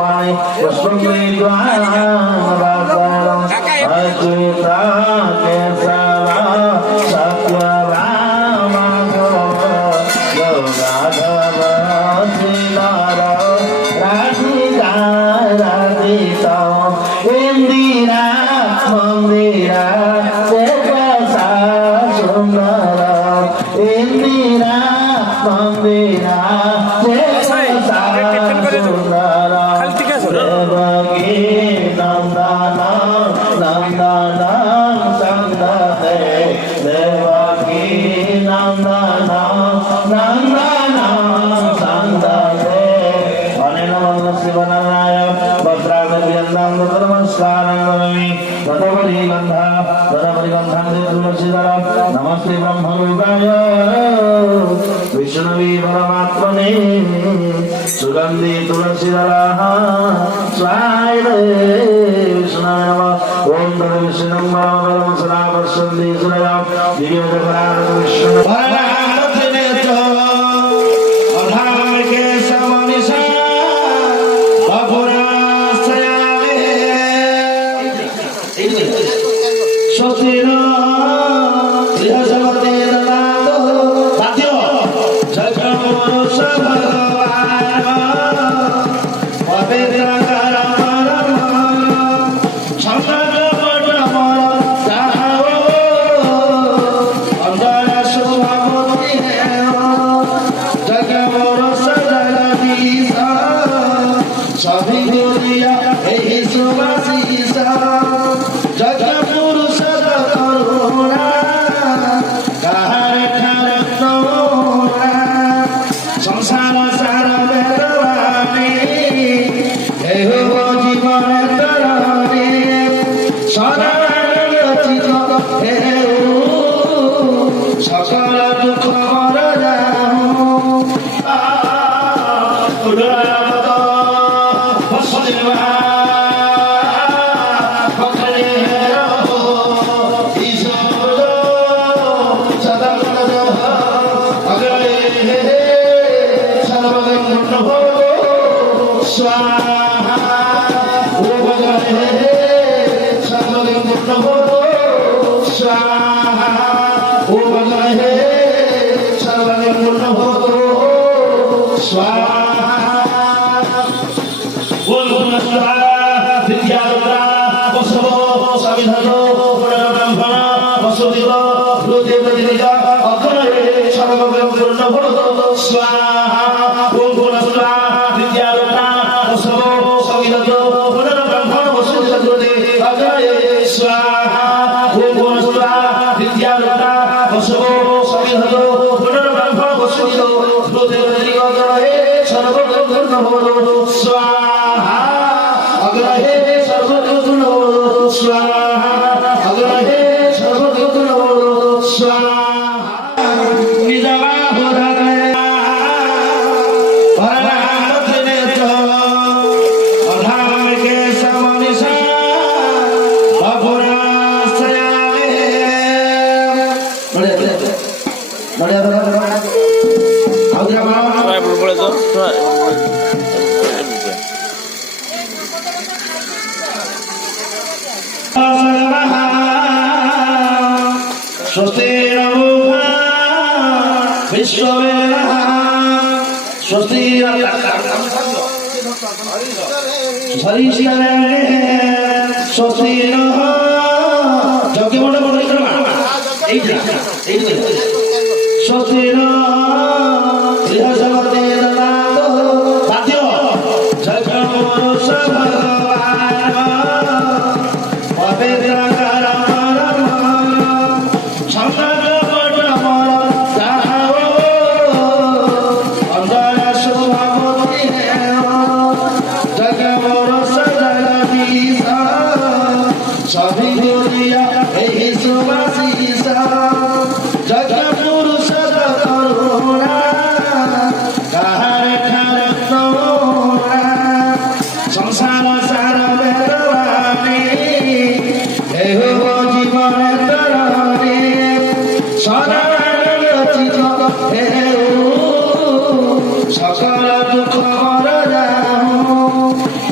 पुष्पाणि पुष्पं अच्युता केशवा सत्यराम गौराधव श्रीधर राधिका राधिका इंदिरा मंदिरा देखा सुंदर इंदिरा मंदिरा देखा सुंदर देवकी नंदन नंदन चंदने देवकी नंदन नंदन चंदने अनेन शिवनाराय वज्राग्रविन्दं नमस्कारं नमस्ते ब्रह्मरूपाय विष्णवे परमात्मने सुगंधि तुलसीदलः स्वाहाय विष्णवे नमः ओम विष्णु परम सदा पश्यन्ति सुरया दिव्यजगराज विष्णु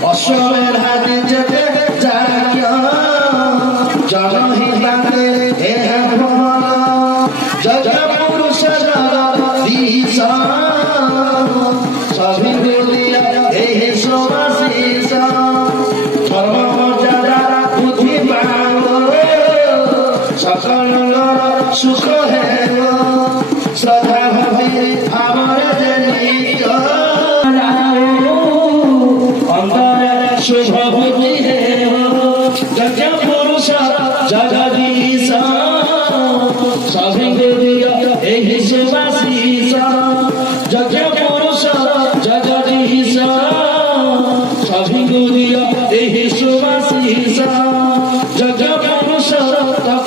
অশ্বমের হাতে যেতে যাজ্ঞ জনহিতাতে দেহ ভ্রমণ যজ্ঞ পুরুষ জগদীশ সভিগুলিয়া দেহ সমাশীষ ধর্মমর্যাদা বুদ্ধি পাব সকল সুখ হেব শ্রদ্ধা ভক্তি ভাবরে জনিত অন্তরে শুভ বুদ্ধি হেব যজ্ঞ পুরুষ জগদীশ সভিগুলিয়া দেহ সমাশীষ যজ্ঞ পুরুষ জগদীশ সভিগুলিয়া দেহ সমাশীষ যজ্ঞ পুরুষ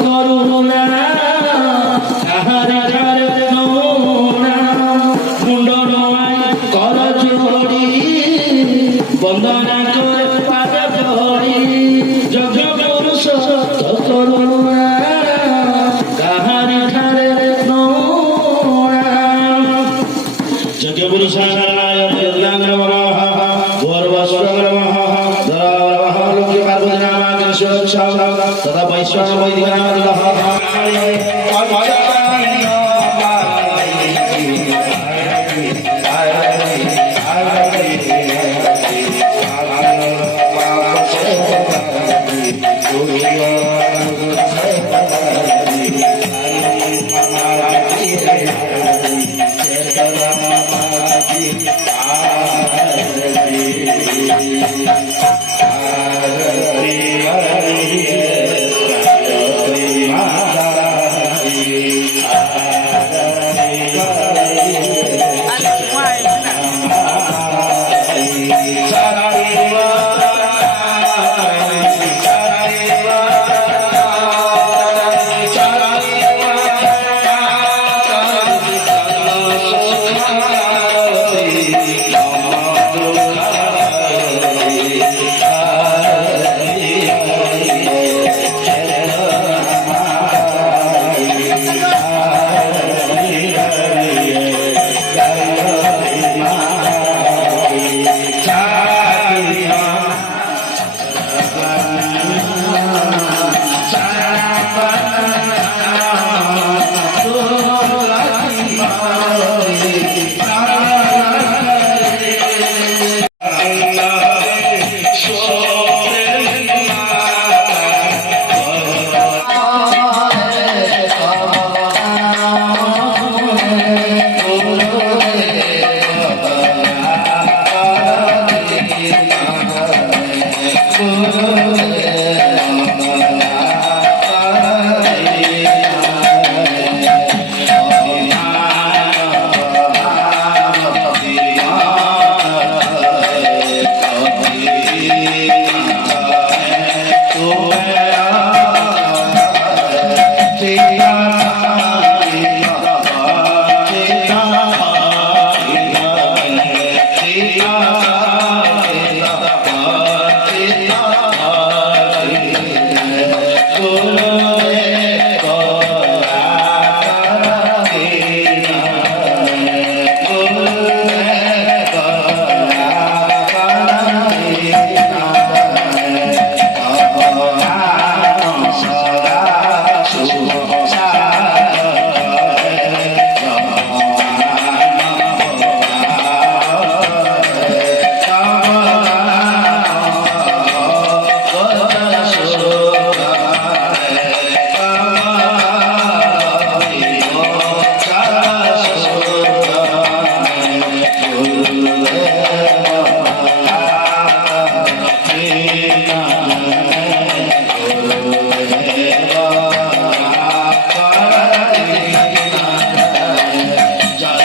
করুণা তাহারে ধারে নমুনা মুন্ড নয় কর জোড়ি বন্দনা করে পাদ ধরি যজ্ঞ পুরুষ করুণা তাহারে ধারে নমুনা যজ্ঞ পুরুষ নারায়ণ যজ্ঞাঙ্গ নমঃ গৌরবস্বর নমঃ ধরাবরমঃ লোকে পার্বতী নামাঙ্গ শিবশাম তথা বৈষ্ণব বৈদিক নাম